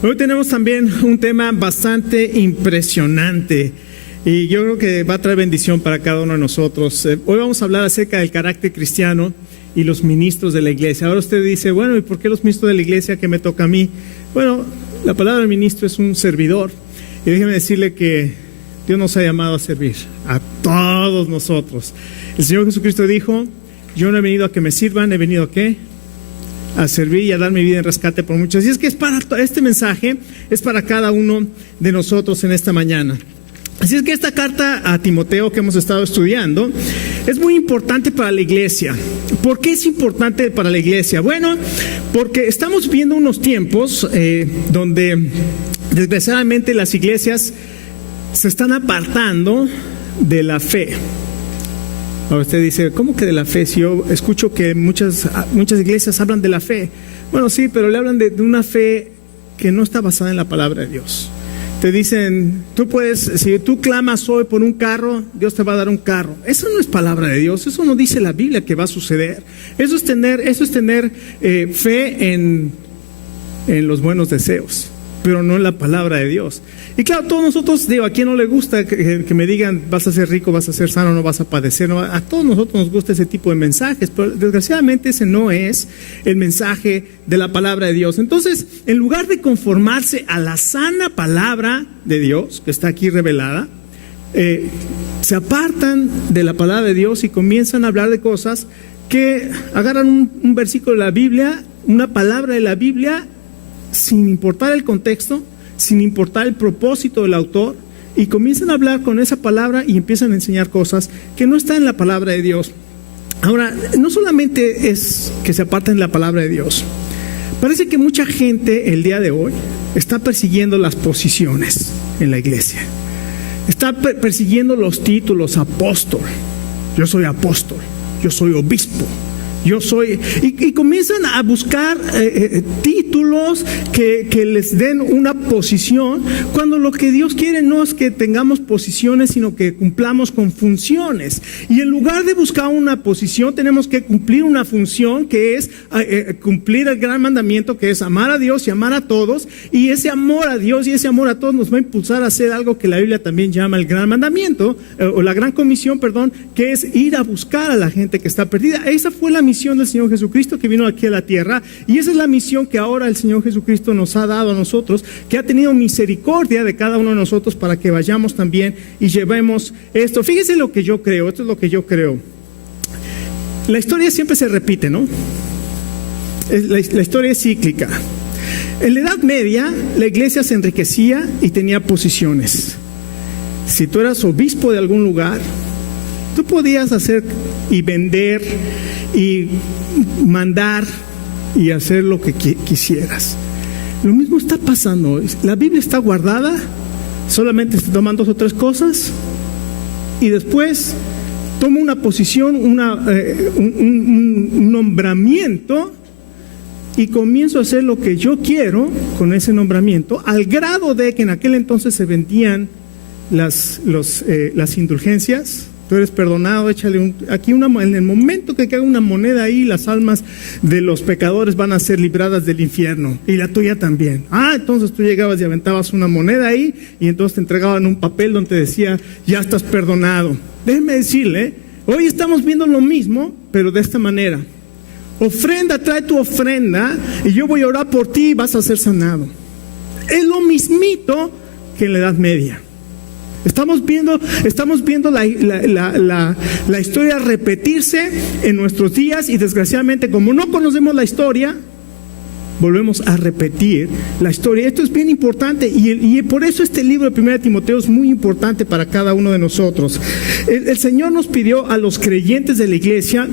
Hoy tenemos también un tema bastante impresionante y yo creo que va a traer bendición para cada uno de nosotros. Hoy vamos a hablar acerca del carácter cristiano y los ministros de la iglesia. Ahora usted dice, bueno, ¿y por qué los ministros de la iglesia que me toca a mí? Bueno, la palabra ministro es un servidor y déjeme decirle que Dios nos ha llamado a servir a todos nosotros. El Señor Jesucristo dijo, yo no he venido a que me sirvan, he venido a ¿qué? A servir y a dar mi vida en rescate por muchos. Así es que este mensaje es para cada uno de nosotros en esta mañana. Así es que esta carta a Timoteo que hemos estado estudiando es muy importante para la iglesia. ¿Por qué es importante para la iglesia? Bueno, porque estamos viendo unos tiempos donde desgraciadamente las iglesias se están apartando de la fe. Ahora usted dice, ¿cómo que de la fe? Si yo escucho que muchas iglesias hablan de la fe. Bueno, sí, pero le hablan de una fe que no está basada en la palabra de Dios. Te dicen, si tú clamas hoy por un carro, Dios te va a dar un carro. Eso no es palabra de Dios, eso no dice la Biblia que va a suceder. Eso es tener fe en los buenos deseos, pero no en la palabra de Dios. Y claro, todos nosotros, digo, ¿a quién no le gusta que me digan vas a ser rico, vas a ser sano, no vas a padecer? No, a todos nosotros nos gusta ese tipo de mensajes, pero desgraciadamente ese no es el mensaje de la palabra de Dios. Entonces, en lugar de conformarse a la sana palabra de Dios, que está aquí revelada, se apartan de la palabra de Dios y comienzan a hablar de cosas que agarran un versículo de la Biblia, una palabra de la Biblia, sin importar el contexto, sin importar el propósito del autor, y comienzan a hablar con esa palabra y empiezan a enseñar cosas que no están en la palabra de Dios. Ahora, no solamente es que se aparten de la palabra de Dios, parece que mucha gente el día de hoy está persiguiendo las posiciones en la iglesia, está persiguiendo los títulos, apóstol, yo soy apóstol, yo soy obispo, yo soy, y comienzan a buscar títulos que les den una posición, cuando lo que Dios quiere no es que tengamos posiciones, sino que cumplamos con funciones. Y en lugar de buscar una posición, tenemos que cumplir una función, que es cumplir el gran mandamiento, que es amar a Dios y amar a todos. Y ese amor a Dios y ese amor a todos nos va a impulsar a hacer algo que la Biblia también llama el gran mandamiento, o la gran comisión, perdón, que es ir a buscar a la gente que está perdida. Esa fue la misión del Señor Jesucristo que vino aquí a la tierra, y esa es la misión que ahora el Señor Jesucristo nos ha dado a nosotros, que ha tenido misericordia de cada uno de nosotros para que vayamos también y llevemos esto. Fíjese lo que yo creo, esto es lo que yo creo. La historia siempre se repite, ¿no? La historia es cíclica. En la Edad Media la iglesia se enriquecía y tenía posiciones. Si tú eras obispo de algún lugar, tú podías hacer y vender y mandar y hacer lo que quisieras. Lo mismo está pasando hoy. La Biblia está guardada, solamente se toman 2 o 3 cosas y después tomo una posición, un nombramiento, y comienzo a hacer lo que yo quiero con ese nombramiento, al grado de que en aquel entonces se vendían las indulgencias. Tú eres perdonado, échale en el momento que haga una moneda ahí, las almas de los pecadores van a ser libradas del infierno, y la tuya también. Entonces tú llegabas y aventabas una moneda ahí, y entonces te entregaban un papel donde decía, ya estás perdonado. Déjeme decirle, hoy estamos viendo lo mismo, pero de esta manera. Ofrenda, trae tu ofrenda, y yo voy a orar por ti y vas a ser sanado. Es lo mismito que en la Edad Media. Estamos viendo la historia repetirse en nuestros días, y desgraciadamente, como no conocemos la historia, volvemos a repetir la historia. Esto es bien importante, y por eso este libro de 1 Timoteo es muy importante para cada uno de nosotros. El Señor nos pidió a los creyentes de la iglesia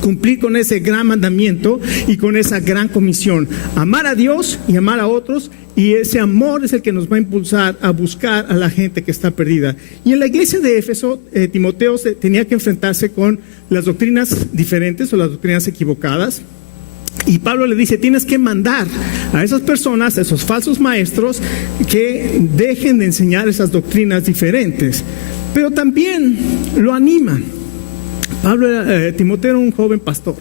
cumplir con ese gran mandamiento y con esa gran comisión: amar a Dios y amar a otros. Y ese amor es el que nos va a impulsar a buscar a la gente que está perdida. Y en la iglesia de Éfeso, Timoteo tenía que enfrentarse con las doctrinas diferentes o las doctrinas equivocadas. Y Pablo le dice, tienes que mandar a esas personas, a esos falsos maestros, que dejen de enseñar esas doctrinas diferentes. Pero también lo anima. Timoteo era un joven pastor.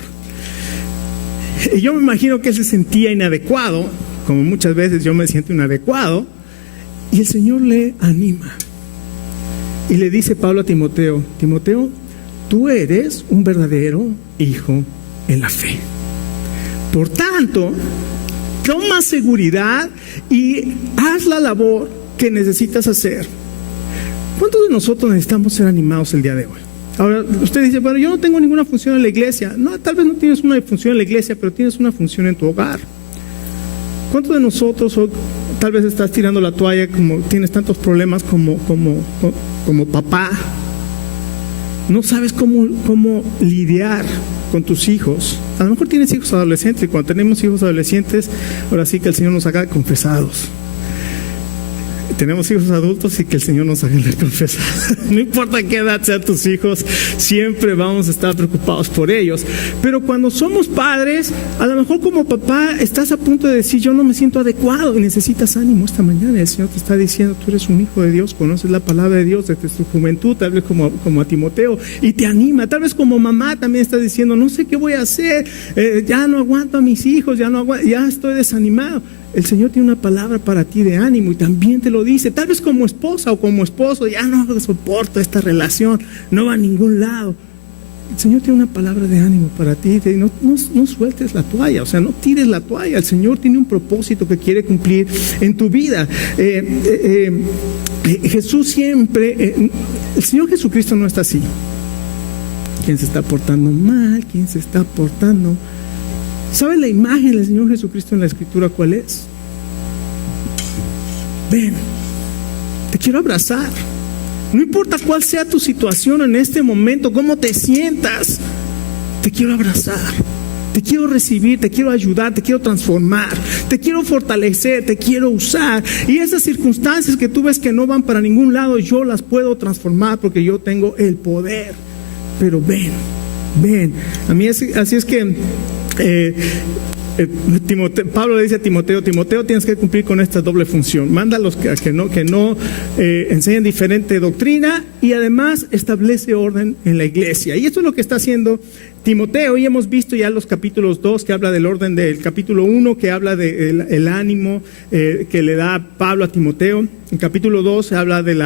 Y yo me imagino que él se sentía inadecuado como muchas veces yo me siento inadecuado, y el Señor le anima. Y le dice Pablo a Timoteo: Timoteo, tú eres un verdadero hijo en la fe. Por tanto, toma seguridad y haz la labor que necesitas hacer. ¿Cuántos de nosotros necesitamos ser animados el día de hoy? Ahora, usted dice: bueno, yo no tengo ninguna función en la iglesia. No, tal vez no tienes una función en la iglesia, pero tienes una función en tu hogar. ¿Cuántos de nosotros, o tal vez estás tirando la toalla, como tienes tantos problemas como papá? No sabes cómo lidiar con tus hijos. A lo mejor tienes hijos adolescentes, y cuando tenemos hijos adolescentes, ahora sí que el Señor nos haga confesados. Tenemos hijos adultos y que el Señor nos haga confesados. No importa qué edad sean tus hijos, siempre vamos a estar preocupados por ellos. Pero cuando somos padres, a lo mejor como papá estás a punto de decir: yo no me siento adecuado, y necesitas ánimo esta mañana. El Señor te está diciendo: tú eres un hijo de Dios, conoces la palabra de Dios desde tu juventud, tal vez como a Timoteo, y te anima. Tal vez como mamá también estás diciendo: no sé qué voy a hacer, ya no aguanto a mis hijos, ya estoy desanimado. El Señor tiene una palabra para ti de ánimo, y también te lo dice. Tal vez como esposa o como esposo: ya no soporto esta relación, no va a ningún lado. El Señor tiene una palabra de ánimo para ti. No sueltes la toalla, o sea, no tires la toalla. El Señor tiene un propósito que quiere cumplir en tu vida. Jesús siempre, el Señor Jesucristo no está así. ¿Quién se está portando mal? ¿Quién se está portando? ¿Sabes la imagen del Señor Jesucristo en la Escritura cuál es? Ven, te quiero abrazar. No importa cuál sea tu situación en este momento, cómo te sientas, te quiero abrazar, te quiero recibir, te quiero ayudar, te quiero transformar, te quiero fortalecer, te quiero usar. Y esas circunstancias que tú ves que no van para ningún lado, yo las puedo transformar porque yo tengo el poder. Pero ven. Así es que Pablo le dice a Timoteo: tienes que cumplir con esta doble función. Mándalos que no enseñen diferente doctrina, y además establece orden en la iglesia. Y esto es lo que está haciendo Timoteo. Y hemos visto ya los capítulos 2 que habla del orden, del capítulo 1 que habla del ánimo que le da Pablo a Timoteo. En capítulo 2 se habla del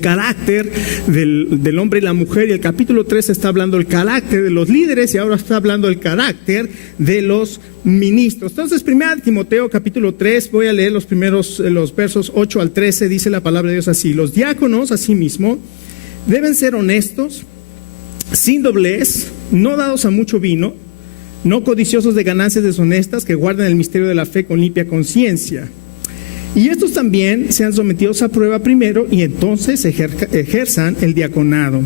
carácter del hombre y la mujer, y el capítulo 3 está hablando del carácter de los líderes, y ahora está hablando del carácter de los ministros. Entonces, 1 Timoteo capítulo 3, voy a leer los versos 8 al 13, dice la palabra de Dios así: los diáconos, asimismo, deben ser honestos, sin doblez, no dados a mucho vino, no codiciosos de ganancias deshonestas, que guarden el misterio de la fe con limpia conciencia. Y estos también sean sometidos a prueba primero, y entonces ejerzan el diaconado.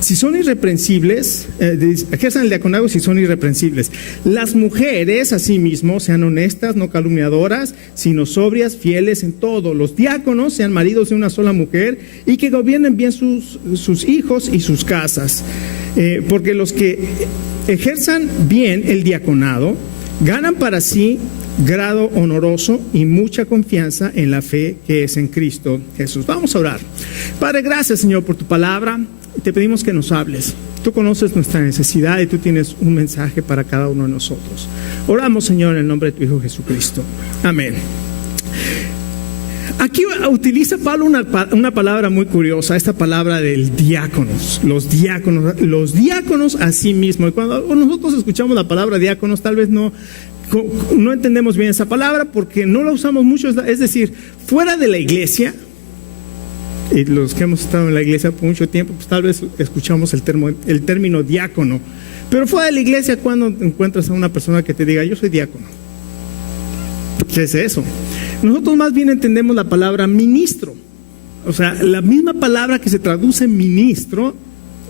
Si son irreprensibles, ejerzan el diaconado si son irreprensibles. Las mujeres, asimismo, sean honestas, no calumniadoras, sino sobrias, fieles en todo. Los diáconos sean maridos de una sola mujer, y que gobiernen bien sus hijos y sus casas. Porque los que ejerzan bien el diaconado ganan para sí grado honoroso y mucha confianza en la fe que es en Cristo Jesús. Vamos a orar. Padre, gracias, Señor, por tu palabra. Te pedimos que nos hables. Tú conoces nuestra necesidad y tú tienes un mensaje para cada uno de nosotros. Oramos, Señor, en el nombre de tu Hijo Jesucristo. Amén. Aquí utiliza Pablo una palabra muy curiosa, esta palabra del diáconos. Los diáconos a sí mismos. Y cuando nosotros escuchamos la palabra diáconos, tal vez no entendemos bien esa palabra porque no la usamos mucho. Es decir, fuera de la iglesia, y los que hemos estado en la iglesia por mucho tiempo, pues tal vez escuchamos el término diácono. Pero fuera de la iglesia, cuando encuentras a una persona que te diga: yo soy diácono, ¿qué es eso? Nosotros más bien entendemos la palabra ministro. O sea, la misma palabra que se traduce ministro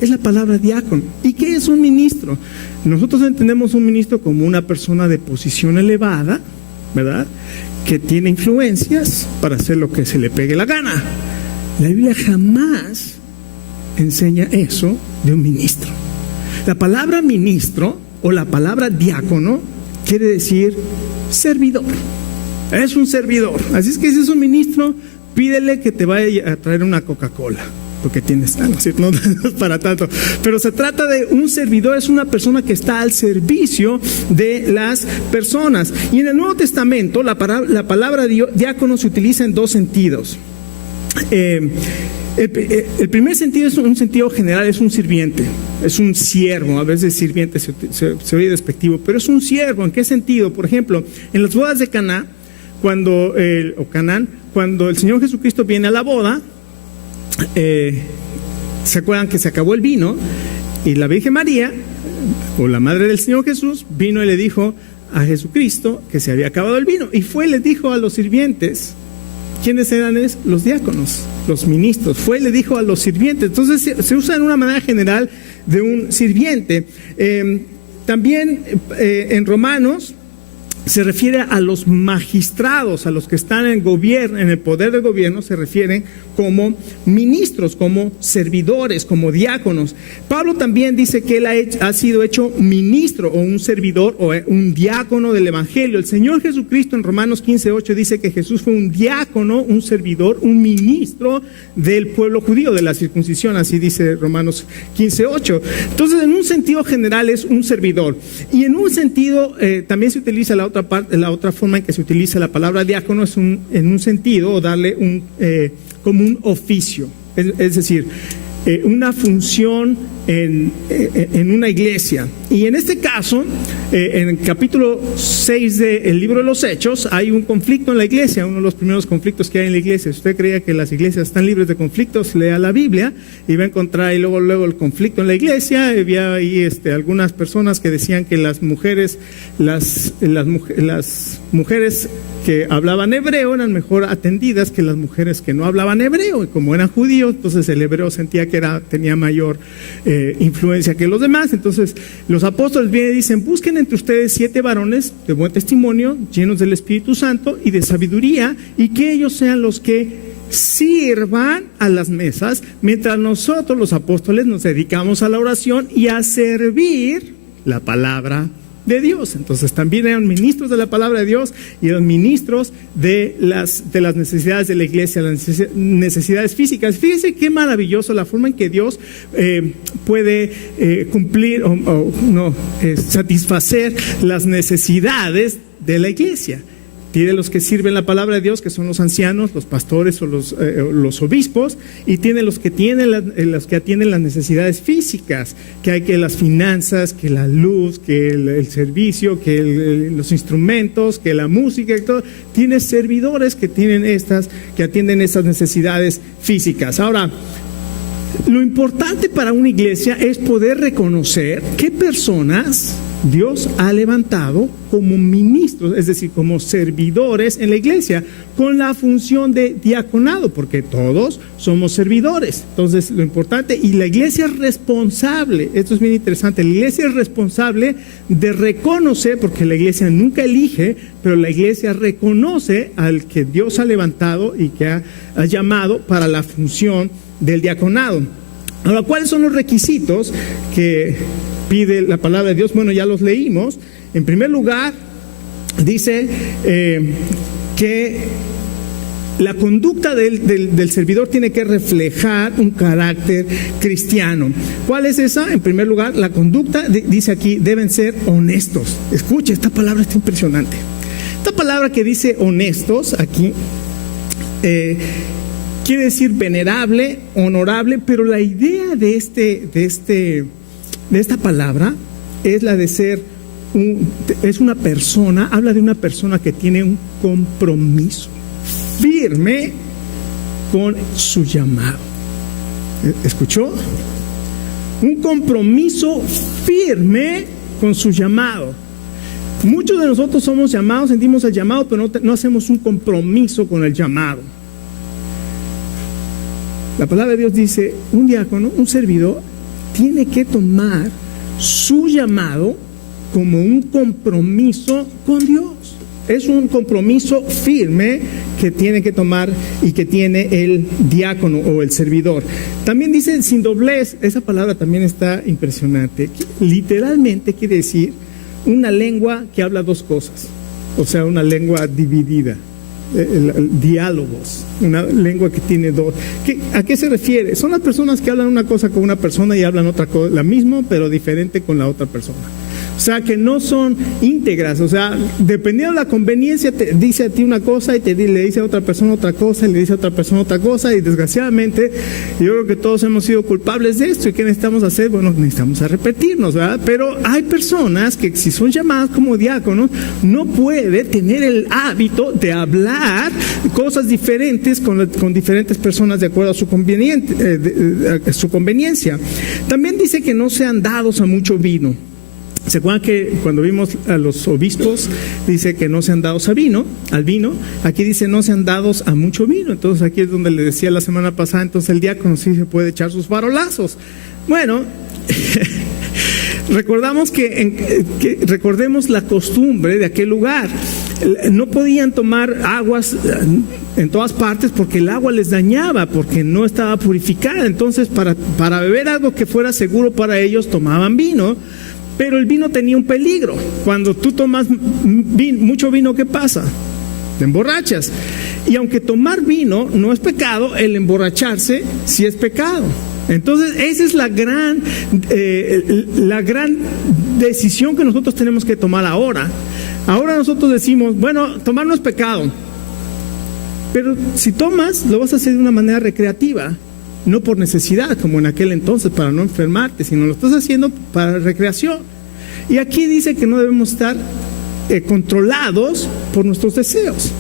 es la palabra diácono. ¿Y qué es un ministro? Nosotros entendemos un ministro como una persona de posición elevada, ¿verdad?, que tiene influencias para hacer lo que se le pegue la gana. La Biblia jamás enseña eso de un ministro. La palabra ministro o la palabra diácono quiere decir servidor. Es un servidor. Así es que si es un ministro, pídele que te vaya a traer una Coca-Cola, esto que tienes. No, sí, no es para tanto. Pero se trata de un servidor, es una persona que está al servicio de las personas. Y en el Nuevo Testamento la palabra diácono se utiliza en dos sentidos. El primer sentido es un sentido general, es un sirviente, es un siervo. A veces sirviente se oye despectivo, pero es un siervo. ¿En qué sentido? Por ejemplo, en las bodas de Caná, cuando el Señor Jesucristo viene a la boda, ¿se acuerdan que se acabó el vino? Y la Virgen María, o la madre del Señor Jesús, vino y le dijo a Jesucristo que se había acabado el vino. Y fue y les dijo a los sirvientes. ¿Quiénes eran? Los diáconos, los ministros. Fue y le dijo a los sirvientes. Entonces se usa en una manera general de un sirviente. También en Romanos se refiere a los magistrados, a los que están en el poder del gobierno, se refieren como ministros, como servidores, como diáconos. Pablo también dice que él ha sido hecho ministro o un servidor o un diácono del evangelio. El Señor Jesucristo en Romanos 15:8 dice que Jesús fue un diácono, un servidor, un ministro del pueblo judío, de la circuncisión, así dice Romanos 15:8. Entonces, en un sentido general es un servidor. Y en un sentido también se utiliza la otra forma en que se utiliza la palabra diácono es en un sentido, o darle como un oficio, es decir, una función en una iglesia. Y en este caso, en el capítulo 6 del libro de los Hechos, hay un conflicto en la iglesia, uno de los primeros conflictos que hay en la iglesia. Si usted creía que las iglesias están libres de conflictos, lea la Biblia y va a encontrar ahí luego el conflicto en la iglesia. Había ahí algunas personas que decían que las mujeres que hablaban hebreo eran mejor atendidas que las mujeres que no hablaban hebreo, y como eran judíos, entonces el hebreo sentía que tenía mayor influencia que los demás. Entonces los apóstoles vienen y dicen: busquen entre ustedes 7 varones de buen testimonio, llenos del Espíritu Santo y de sabiduría, y que ellos sean los que sirvan a las mesas, mientras nosotros los apóstoles nos dedicamos a la oración y a servir la palabra de Dios. Entonces también eran ministros de la palabra de Dios y eran ministros de las necesidades de la iglesia, las necesidades físicas. Fíjense qué maravilloso la forma en que Dios puede cumplir satisfacer las necesidades de la iglesia. Tiene los que sirven la palabra de Dios, que son los ancianos, los pastores o los obispos, y tiene los que atienden las necesidades físicas, que hay que las finanzas, que la luz, que el servicio, que los instrumentos, que la música, que todo. Tiene servidores que atienden estas necesidades físicas. Ahora, lo importante para una iglesia es poder reconocer qué personas Dios ha levantado como ministros, es decir, como servidores en la iglesia, con la función de diaconado, porque todos somos servidores. Entonces, lo importante, y la iglesia es responsable, esto es bien interesante, la iglesia es responsable de reconocer, porque la iglesia nunca elige, pero la iglesia reconoce al que Dios ha levantado y que ha llamado para la función del diaconado. Ahora, ¿cuáles son los requisitos que pide la palabra de Dios? Bueno, ya los leímos. En primer lugar, dice que la conducta del servidor tiene que reflejar un carácter cristiano. ¿Cuál es esa? En primer lugar, la conducta, dice aquí, deben ser honestos. Escuche, esta palabra está impresionante. Esta palabra que dice honestos aquí quiere decir venerable, honorable, pero la idea de esta palabra es la de ser es una persona, habla de una persona que tiene un compromiso firme con su llamado. ¿Escuchó? Un compromiso firme con su llamado. Muchos de nosotros somos llamados, sentimos el llamado, pero no hacemos un compromiso con el llamado. La palabra de Dios dice: un diácono, un servidor, tiene que tomar su llamado como un compromiso con Dios. Es un compromiso firme que tiene que tomar y que tiene el diácono o el servidor. También dice sin doblez. Esa palabra también está impresionante. Literalmente quiere decir una lengua que habla dos cosas, o sea, una lengua dividida. diálogos, una lengua que tiene dos. ¿A qué se refiere? Son las personas que hablan una cosa con una persona y hablan otra cosa, la misma pero diferente con la otra persona. O sea, que no son íntegras. O sea, dependiendo de la conveniencia, te dice a ti una cosa y le dice a otra persona otra cosa y le dice a otra persona otra cosa. Y desgraciadamente, yo creo que todos hemos sido culpables de esto. ¿Y qué necesitamos hacer? Bueno, necesitamos arrepentirnos, ¿verdad? Pero hay personas que, si son llamadas como diáconos, no puede tener el hábito de hablar cosas diferentes con diferentes personas de acuerdo a su conveniencia. También dice que no sean dados a mucho vino. ¿Se acuerdan que cuando vimos a los obispos dice que no sean dados al vino? Aquí dice no sean dados a mucho vino. Entonces aquí es donde le decía la semana pasada, entonces el diácono sí se puede echar sus farolazos. Bueno, recordemos la costumbre de aquel lugar. No podían tomar aguas en todas partes porque el agua les dañaba, porque no estaba purificada. Entonces para beber algo que fuera seguro para ellos tomaban vino. Pero el vino tenía un peligro. Cuando tú tomas mucho vino, ¿qué pasa? Te emborrachas. Y aunque tomar vino no es pecado, el emborracharse sí es pecado. Entonces, esa es la gran decisión que nosotros tenemos que tomar ahora. Ahora nosotros decimos, bueno, tomar no es pecado. Pero si tomas, lo vas a hacer de una manera recreativa. No por necesidad, como en aquel entonces, para no enfermarte, sino lo estás haciendo para recreación. Y aquí dice que no debemos estar controlados por nuestros deseos.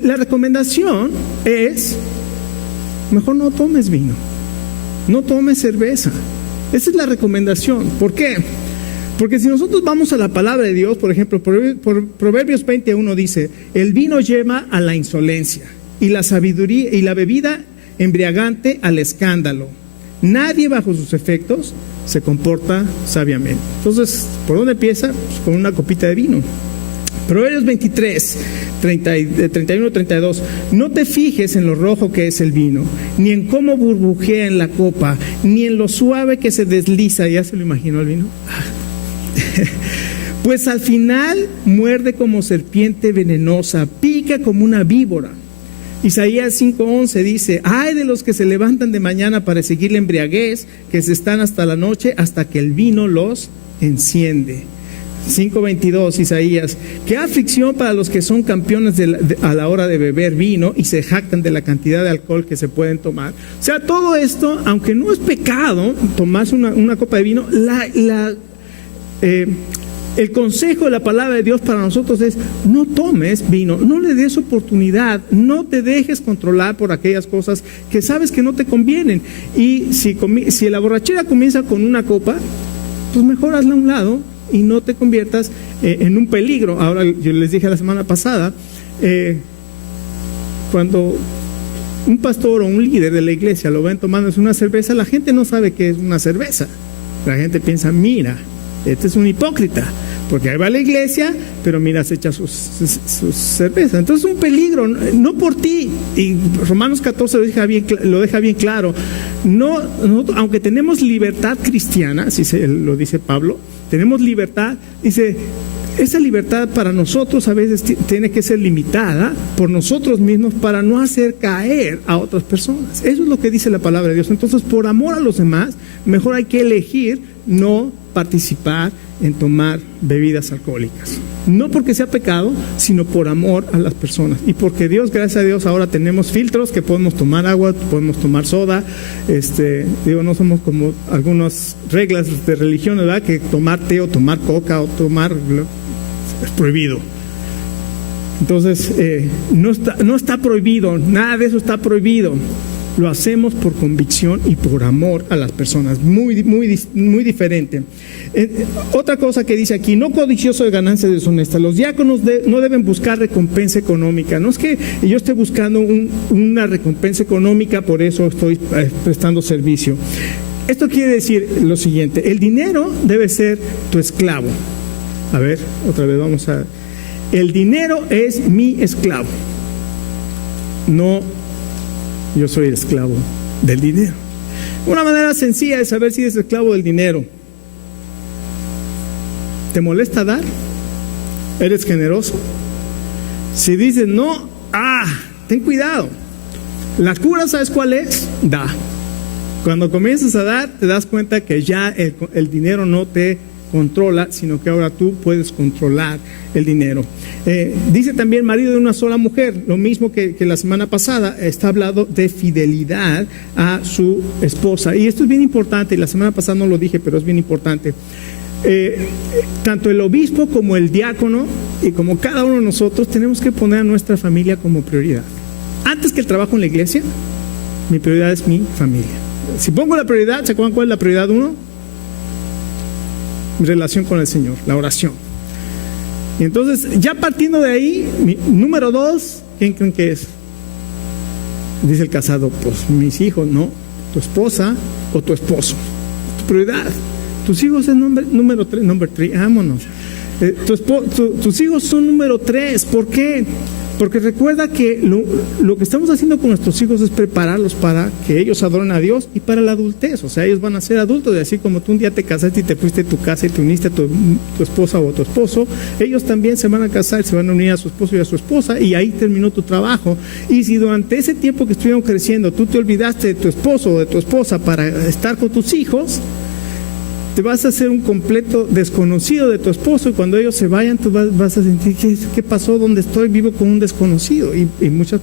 La recomendación es, mejor no tomes vino, no tomes cerveza. Esa es la recomendación. ¿Por qué? Porque si nosotros vamos a la palabra de Dios, por ejemplo, Proverbios 21 dice, el vino lleva a la insolencia y la sabiduría y la bebida embriagante al escándalo. Nadie bajo sus efectos se comporta sabiamente. Entonces, ¿por dónde empieza? Pues con una copita de vino. Proverbios 23, 31, 32. No te fijes en lo rojo que es el vino, ni en cómo burbujea en la copa, ni en lo suave que se desliza. ¿Ya se lo imaginó el vino? Pues al final muerde como serpiente venenosa, pica como una víbora. Isaías 5:11 dice, ay de los que se levantan de mañana para seguir la embriaguez, que se están hasta la noche, hasta que el vino los enciende. 5:22 Isaías, qué aflicción para los que son campeones a la hora de beber vino y se jactan de la cantidad de alcohol que se pueden tomar. O sea, todo esto, aunque no es pecado tomarse una copa de vino, el consejo de la palabra de Dios para nosotros es, no tomes vino, no le des oportunidad, no te dejes controlar por aquellas cosas que sabes que no te convienen. Y si la borrachera comienza con una copa, pues mejor hazla a un lado y no te conviertas en un peligro. Ahora, yo les dije la semana pasada, cuando un pastor o un líder de la iglesia lo ven tomando una cerveza, la gente no sabe qué es una cerveza. La gente piensa, mira, este es un hipócrita, porque ahí va a la iglesia, pero mira, se echa sus cervezas. Entonces es un peligro, no por ti. Y Romanos 14 lo deja bien claro. Nosotros, aunque tenemos libertad cristiana, así lo dice Pablo, tenemos libertad, dice, esa libertad para nosotros a veces tiene que ser limitada por nosotros mismos para no hacer caer a otras personas. Eso es lo que dice la palabra de Dios. Entonces, por amor a los demás, mejor hay que elegir no participar en tomar bebidas alcohólicas. No porque sea pecado, sino por amor a las personas. Y porque Dios, gracias a Dios, ahora tenemos filtros que podemos tomar agua, podemos tomar soda. No somos como algunas reglas de religión, ¿verdad? Que tomar té o tomar coca o tomar es prohibido. Entonces, no está prohibido, nada de eso está prohibido. Lo hacemos por convicción y por amor a las personas, muy, muy, muy diferente. Otra cosa que dice aquí, no codicioso de ganancias deshonestas. Los diáconos no deben buscar recompensa económica. No es que yo esté buscando una recompensa económica, por eso estoy prestando servicio. Esto quiere decir lo siguiente, el dinero debe ser tu esclavo. A ver, otra vez vamos a... El dinero es mi esclavo. No, yo soy el esclavo del dinero. Una manera sencilla de saber si eres esclavo del dinero. ¿Te molesta dar? ¿Eres generoso? Si dices no, ten cuidado. La cura, ¿sabes cuál es? Da. Cuando comienzas a dar, te das cuenta que ya el dinero no te controla, sino que ahora tú puedes controlar el dinero. Dice también marido de una sola mujer, lo mismo que la semana pasada, está hablando de fidelidad a su esposa. Y esto es bien importante, y la semana pasada no lo dije, pero es bien importante. Tanto el obispo como el diácono y como cada uno de nosotros tenemos que poner a nuestra familia como prioridad. Antes que el trabajo en la iglesia, mi prioridad es mi familia. Si pongo la prioridad, ¿se acuerdan cuál es la prioridad 1? Mi relación con el Señor, la oración. Y entonces, ya partiendo de ahí, mi número 2, ¿quién creen que es? Dice el casado, pues mis hijos, ¿no? Tu esposa o tu esposo. Tu prioridad. Tus hijos es número 3, vámonos. Tus hijos son número 3. ¿Por qué? Porque recuerda que lo que estamos haciendo con nuestros hijos es prepararlos para que ellos adoren a Dios y para la adultez. O sea, ellos van a ser adultos, y así como tú un día te casaste y te fuiste de tu casa y te uniste a tu esposa o a tu esposo, ellos también se van a casar, se van a unir a su esposo y a su esposa, y ahí terminó tu trabajo. Y si durante ese tiempo que estuvieron creciendo tú te olvidaste de tu esposo o de tu esposa para estar con tus hijos, te vas a hacer un completo desconocido de tu esposo, y cuando ellos se vayan tú vas a sentir ¿qué pasó? ¿Dónde estoy? Vivo con un desconocido, y muchos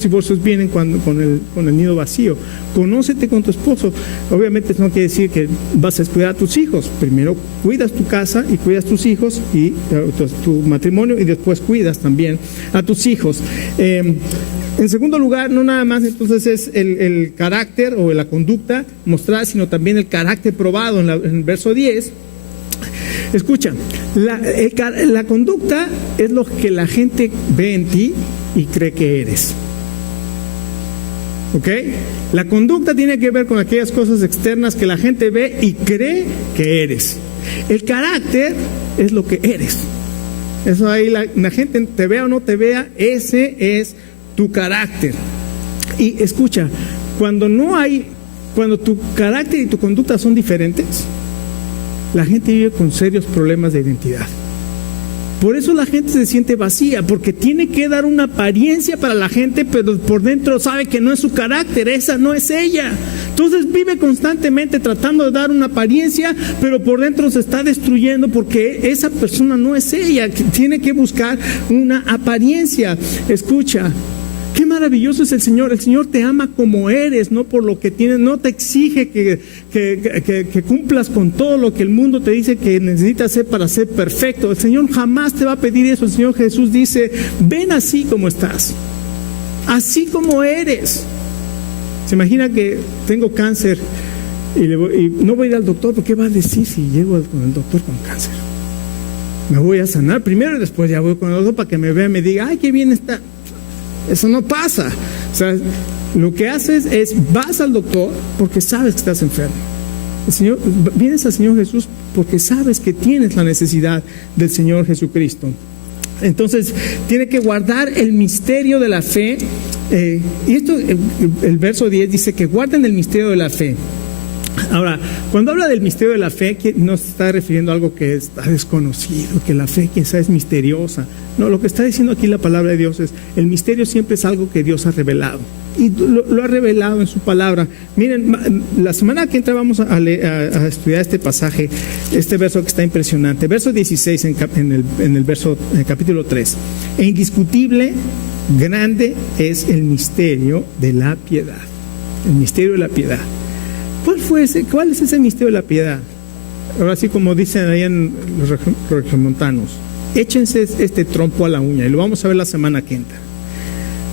divorcios vienen con el nido vacío. Conócete con tu esposo. Obviamente eso no quiere decir que vas a descuidar a tus hijos. Primero cuidas tu casa y cuidas tus hijos y tu matrimonio, y después cuidas también a tus hijos. En segundo lugar, no nada más entonces es el carácter o la conducta mostrada, sino también el carácter probado en el verso 10. Escucha, la conducta es lo que la gente ve en ti y cree que eres. ¿Ok? La conducta tiene que ver con aquellas cosas externas que la gente ve y cree que eres. El carácter es lo que eres. Eso ahí la gente te vea o no te vea, ese es tu carácter. Y escucha, cuando tu carácter y tu conducta son diferentes, la gente vive con serios problemas de identidad. Por eso la gente se siente vacía, porque tiene que dar una apariencia para la gente, pero por dentro sabe que no es su carácter, esa no es ella. Entonces vive constantemente tratando de dar una apariencia, pero por dentro se está destruyendo porque esa persona no es ella. Tiene que buscar una apariencia. Escucha, qué maravilloso es el Señor. El Señor te ama como eres, no por lo que tienes. No te exige que cumplas con todo lo que el mundo te dice que necesitas hacer para ser perfecto. El Señor jamás te va a pedir eso. El Señor Jesús dice, ven así como estás, así como eres. Se imagina que tengo cáncer y no voy a ir al doctor, porque ¿qué va a decir si llego con el doctor con cáncer? Me voy a sanar primero y después ya voy con el doctor para que me vea y me diga, ay, qué bien está. Eso no pasa. O sea, lo que haces es, vas al doctor porque sabes que estás enfermo. Vienes al Señor Jesús porque sabes que tienes la necesidad del Señor Jesucristo. Entonces, tiene que guardar el misterio de la fe. Y esto, el verso 10 dice que guarden el misterio de la fe. Ahora, cuando habla del misterio de la fe, no se está refiriendo a algo que está desconocido, que la fe quizá es misteriosa. No, lo que está diciendo aquí la palabra de Dios es, el misterio siempre es algo que Dios ha revelado. Y lo ha revelado en su palabra. Miren, la semana que entra vamos a estudiar este pasaje, este verso que está impresionante. Verso 16 en el capítulo 3. E indiscutible, grande es el misterio de la piedad. El misterio de la piedad. ¿Cuál es ese misterio de la piedad? Ahora sí, como dicen ahí en los regiomontanos, échense este trompo a la uña, y lo vamos a ver la semana que entra.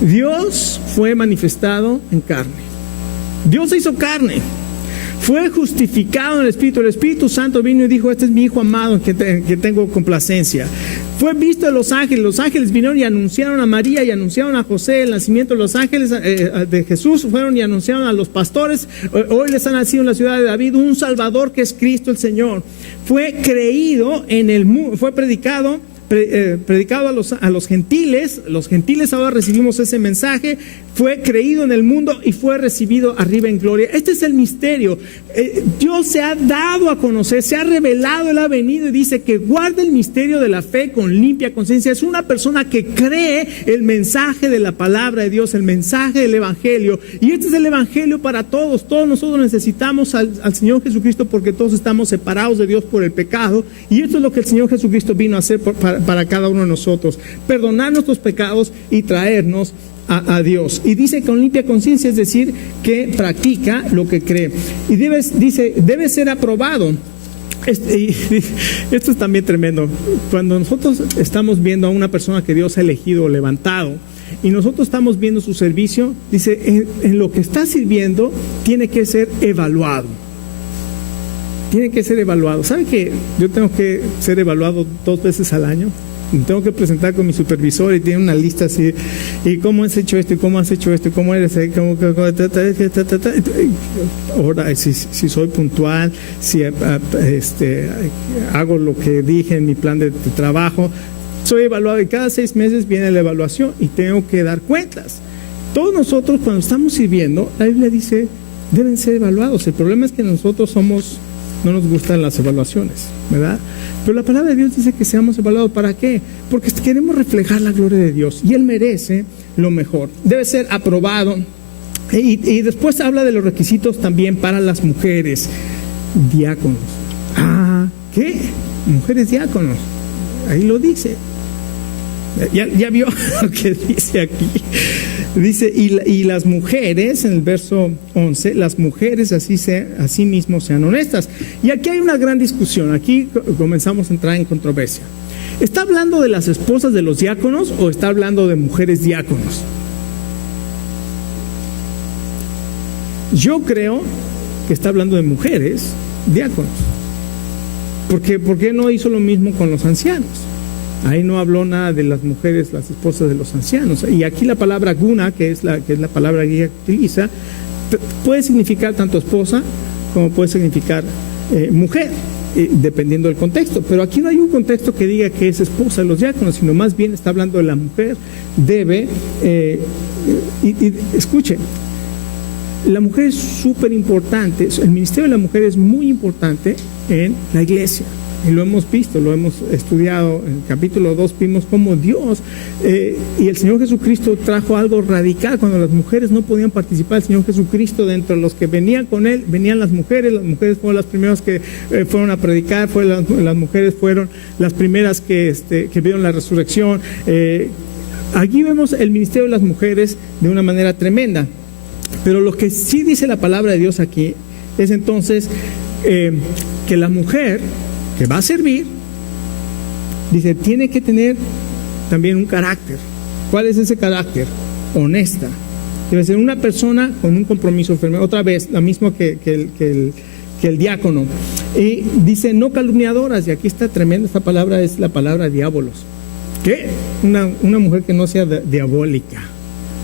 Dios fue manifestado en carne. Dios se hizo carne. Fue justificado en el Espíritu. El Espíritu Santo vino y dijo, este es mi Hijo amado en que tengo complacencia. Fue visto de los ángeles. Los ángeles vinieron y anunciaron a María y anunciaron a José el nacimiento de los ángeles de Jesús. Fueron y anunciaron a los pastores. Hoy les ha nacido en la ciudad de David un Salvador que es Cristo el Señor. Fue creído en el mundo, fue predicado a los gentiles. Los gentiles ahora recibimos ese mensaje. fue creído en el mundo y fue recibido arriba en gloria. Este es el misterio. Dios se ha dado a conocer, se ha revelado, Él ha venido y dice que guarda el misterio de la fe con limpia conciencia. Es una persona que cree el mensaje de la palabra de Dios, el mensaje del Evangelio. Y este es el Evangelio para todos. Todos nosotros necesitamos al Señor Jesucristo porque todos estamos separados de Dios por el pecado. Y esto es lo que el Señor Jesucristo vino a hacer para cada uno de nosotros. Perdonar nuestros pecados y traernos a Dios. Y dice con limpia conciencia, es decir, que practica lo que cree. Y debe ser aprobado. Esto es también tremendo. Cuando nosotros estamos viendo a una persona que Dios ha elegido o levantado, y nosotros estamos viendo su servicio, dice, en lo que está sirviendo, tiene que ser evaluado. Tiene que ser evaluado. ¿Saben que yo tengo que ser evaluado 2 veces al año? Tengo que presentar con mi supervisor y tiene una lista así, y cómo has hecho esto, y cómo has hecho esto, y cómo eres, ahora si soy puntual, si hago lo que dije en mi plan de trabajo, soy evaluado y cada 6 meses viene la evaluación y tengo que dar cuentas. Todos nosotros cuando estamos sirviendo, la Biblia dice, deben ser evaluados. El problema es que nosotros no nos gustan las evaluaciones, ¿verdad? Pero la palabra de Dios dice que seamos evaluados. ¿Para qué? Porque queremos reflejar la gloria de Dios y Él merece lo mejor. Debe ser aprobado. Y después habla de los requisitos también para las mujeres diáconos. ¿Qué? Mujeres diáconos. Ahí lo dice. Ya vio lo que dice aquí. Dice, y las mujeres, en el verso 11, las mujeres así mismo sean honestas. Y aquí hay una gran discusión. Aquí comenzamos a entrar en controversia. ¿Está hablando de las esposas de los diáconos o está hablando de mujeres diáconos? Yo creo que está hablando de mujeres diáconos. Porque ¿por qué no hizo lo mismo con los ancianos? Ahí no habló nada de las mujeres, las esposas de los ancianos. Y aquí la palabra guna, que es la palabra griega que utiliza, puede significar tanto esposa como puede significar mujer, dependiendo del contexto. Pero aquí no hay un contexto que diga que es esposa de los diáconos, sino más bien está hablando de la mujer. Escuche, la mujer es súper importante. El ministerio de la mujer es muy importante en la iglesia. Y lo hemos visto, lo hemos estudiado. En el capítulo 2 vimos cómo Dios y el Señor Jesucristo trajo algo radical. Cuando las mujeres no podían participar, el Señor Jesucristo, dentro de los que venían con Él, venían las mujeres fueron las primeras que fueron a predicar, las mujeres fueron las primeras que vieron la resurrección. Aquí vemos el ministerio de las mujeres de una manera tremenda. Pero lo que sí dice la palabra de Dios aquí es entonces que la mujer que va a servir, dice, tiene que tener también un carácter. ¿Cuál es ese carácter? Honesta. Debe ser una persona con un compromiso firme. Otra vez, la misma que el diácono. Y dice, no calumniadoras. Y aquí está tremenda, esta palabra es la palabra diabolos. ¿Qué? Una mujer que no sea diabólica.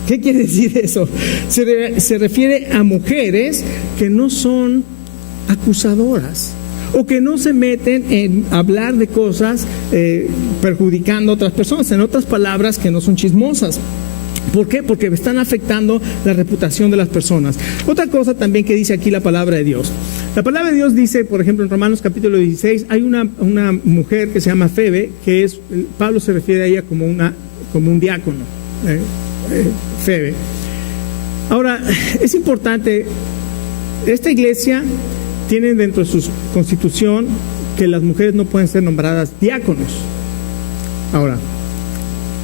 ¿Qué quiere decir eso? Se refiere a mujeres que no son acusadoras, o que no se meten en hablar de cosas perjudicando a otras personas, en otras palabras, que no son chismosas. ¿Por qué? Porque están afectando la reputación de las personas. Otra cosa también que dice aquí la palabra de Dios. La palabra de Dios dice, por ejemplo, en Romanos capítulo 16, hay una mujer que se llama Febe, que Pablo se refiere a ella como un diácono. Febe. Ahora, es importante, esta iglesia tiene dentro de su constitución que las mujeres no pueden ser nombradas diáconos. Ahora,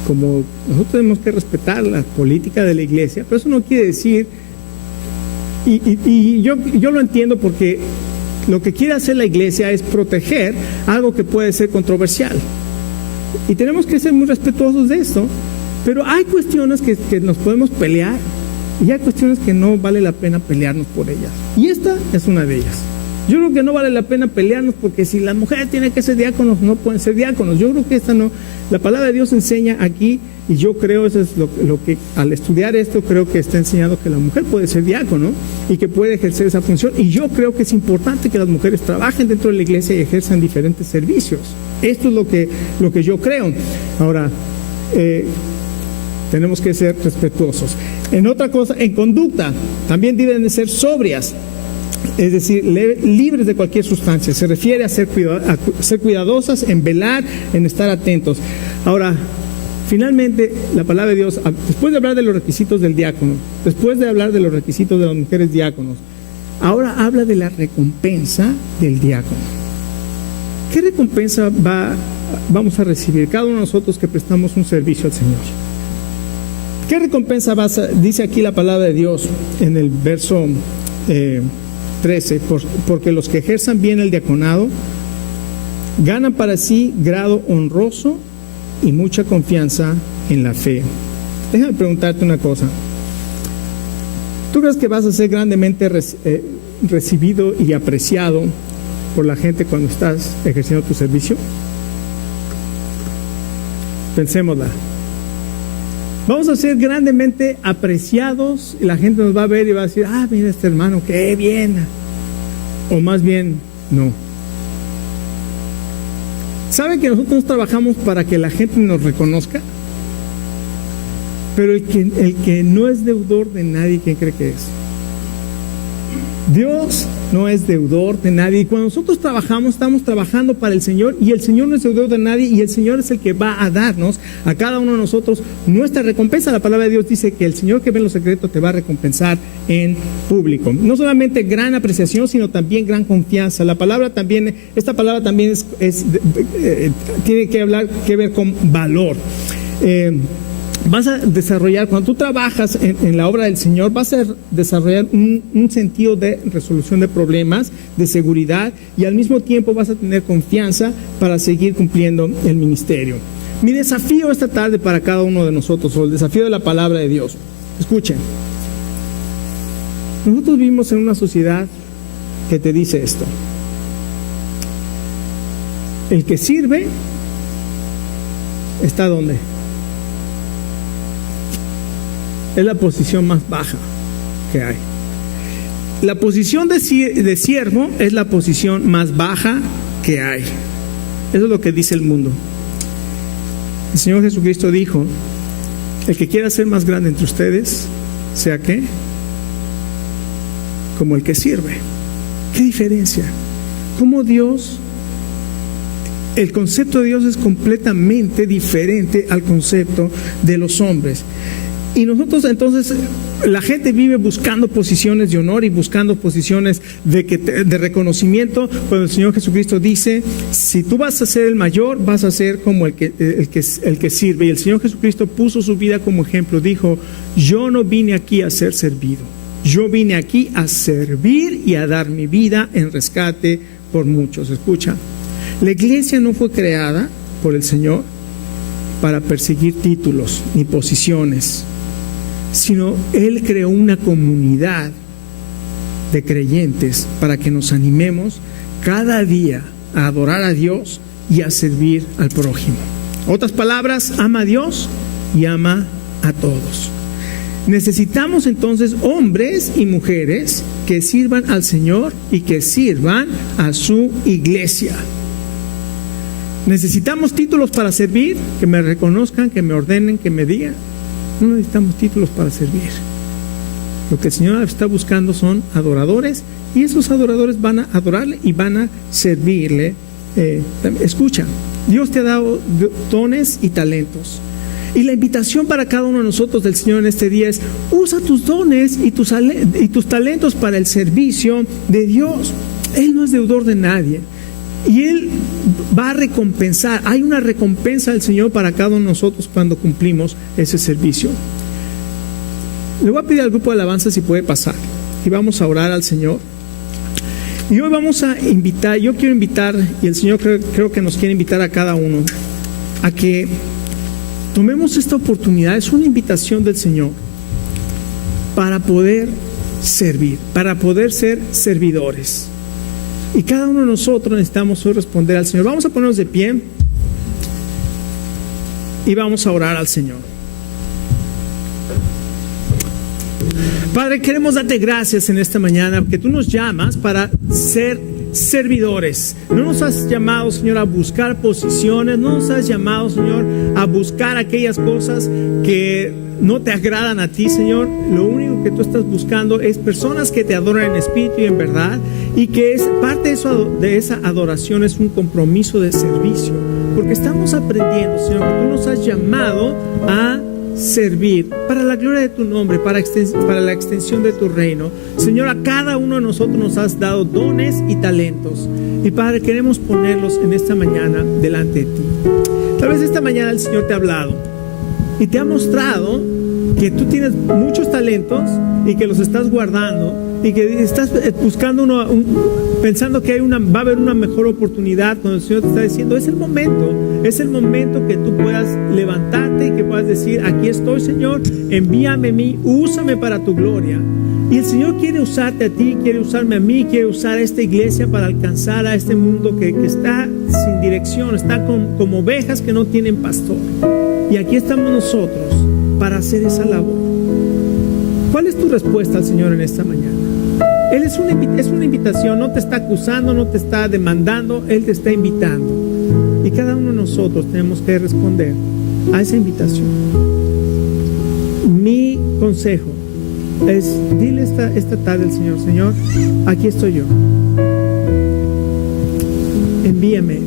como nosotros tenemos que respetar la política de la iglesia, pero eso no quiere decir, y yo lo entiendo, porque lo que quiere hacer la iglesia es proteger algo que puede ser controversial. Y tenemos que ser muy respetuosos de esto, pero hay cuestiones que nos podemos pelear y hay cuestiones que no vale la pena pelearnos por ellas. Y esta es una de ellas. Yo creo que no vale la pena pelearnos, porque si las mujeres tienen que ser diáconos, no pueden ser diáconos. Yo creo que esta no. La palabra de Dios enseña aquí, y yo creo, eso es lo que al estudiar esto, creo que está enseñando que la mujer puede ser diácono y que puede ejercer esa función. Y yo creo que es importante que las mujeres trabajen dentro de la iglesia y ejerzan diferentes servicios. Esto es lo que yo creo. Ahora, tenemos que ser respetuosos. En otra cosa, en conducta, también deben de ser sobrias, es decir, libres de cualquier sustancia. Se refiere a ser cuidadosas, en velar, en estar atentos. Ahora, finalmente, la palabra de Dios, después de hablar de los requisitos del diácono, después de hablar de los requisitos de las mujeres diáconos, ahora habla de la recompensa del diácono. ¿Qué recompensa vamos a recibir cada uno de nosotros que prestamos un servicio al Señor? ¿Qué recompensa dice aquí la palabra de Dios en el verso 13? Porque los que ejerzan bien el diaconado ganan para sí grado honroso y mucha confianza en la fe. Déjame preguntarte una cosa. ¿Tú crees que vas a ser grandemente recibido y apreciado por la gente cuando estás ejerciendo tu servicio? Pensémosla. Vamos a ser grandemente apreciados y la gente nos va a ver y va a decir, ah, mira este hermano, qué bien. O más bien, no. ¿Saben que nosotros trabajamos para que la gente nos reconozca? Pero el que no es deudor de nadie, ¿quién cree que es? Dios no es deudor de nadie. Y cuando nosotros trabajamos, estamos trabajando para el Señor, y el Señor no es deudor de nadie, y el Señor es el que va a darnos a cada uno de nosotros nuestra recompensa. La palabra de Dios dice que el Señor que ve en lo secreto te va a recompensar en público. No solamente gran apreciación, sino también gran confianza. Esta palabra también tiene que ver con valor. Vas a desarrollar, cuando tú trabajas en la obra del Señor, vas a desarrollar un sentido de resolución de problemas, de seguridad, y al mismo tiempo vas a tener confianza para seguir cumpliendo el ministerio. Mi desafío esta tarde para cada uno de nosotros, o el desafío de la palabra de Dios, escuchen, nosotros vivimos en una sociedad que te dice esto: el que sirve está ¿dónde? Es la posición más baja que hay. La posición de siervo es la posición más baja que hay. Eso es lo que dice el mundo. El Señor Jesucristo dijo: el que quiera ser más grande entre ustedes, ¿sea qué? Como el que sirve. ¿Qué diferencia? ¿Cómo el concepto de Dios es completamente diferente al concepto de los hombres? Y nosotros entonces, la gente vive buscando posiciones de honor y buscando posiciones de reconocimiento, cuando el Señor Jesucristo dice: si tú vas a ser el mayor, vas a ser como el que sirve. Y el Señor Jesucristo puso su vida como ejemplo. Dijo: yo no vine aquí a ser servido, yo vine aquí a servir y a dar mi vida en rescate por muchos. Escucha, la iglesia no fue creada por el Señor para perseguir títulos ni posiciones, sino Él creó una comunidad de creyentes para que nos animemos cada día a adorar a Dios y a servir al prójimo. Otras palabras, ama a Dios y ama a todos. Necesitamos entonces hombres y mujeres que sirvan al Señor y que sirvan a su iglesia. ¿Necesitamos títulos para servir? Que me reconozcan, que me ordenen, que me digan. No necesitamos títulos para servir. Lo que el Señor está buscando son adoradores, y esos adoradores van a adorarle y van a servirle. Escucha, Dios te ha dado dones y talentos, y la invitación para cada uno de nosotros del Señor en este día es: usa tus dones y tus talentos para el servicio de Dios. Él no es deudor de nadie, y Él va a recompensar. Hay una recompensa del Señor para cada uno de nosotros cuando cumplimos ese servicio. Le voy a pedir al grupo de alabanza si puede pasar, y vamos a orar al Señor. Y hoy vamos a invitar, yo quiero invitar, y el Señor creo que nos quiere invitar a cada uno, a que tomemos esta oportunidad. Es una invitación del Señor para poder servir, para poder ser servidores. Y cada uno de nosotros necesitamos hoy responder al Señor. Vamos a ponernos de pie y vamos a orar al Señor. Padre, queremos darte gracias en esta mañana, porque tú nos llamas para ser servidores. No nos has llamado, Señor, a buscar posiciones. No nos has llamado, Señor, a buscar aquellas cosas que no te agradan a ti, Señor. Lo único que tú estás buscando es personas que te adoran en espíritu y en verdad, y que es parte de esa adoración es un compromiso de servicio, porque estamos aprendiendo, Señor, que tú nos has llamado a servir para la gloria de tu nombre, para la extensión de tu reino. Señor, a cada uno de nosotros nos has dado dones y talentos, y Padre, queremos ponerlos en esta mañana delante de ti. Tal vez esta mañana el Señor te ha hablado y te ha mostrado que tú tienes muchos talentos y que los estás guardando, y que estás buscando pensando que va a haber una mejor oportunidad, cuando el Señor te está diciendo es el momento que tú puedas levantarte y que puedas decir: aquí estoy, Señor, envíame a mí, úsame para tu gloria. Y el Señor quiere usarte a ti, quiere usarme a mí, quiere usar a esta iglesia para alcanzar a este mundo que está sin dirección, está como ovejas que no tienen pastor. Y aquí estamos nosotros para hacer esa labor. ¿Cuál es tu respuesta al Señor en esta mañana? Él es una invitación, no te está acusando, no te está demandando, Él te está invitando. Y cada uno de nosotros tenemos que responder a esa invitación. Mi consejo es: dile esta tarde al Señor: Señor, aquí estoy yo. Envíame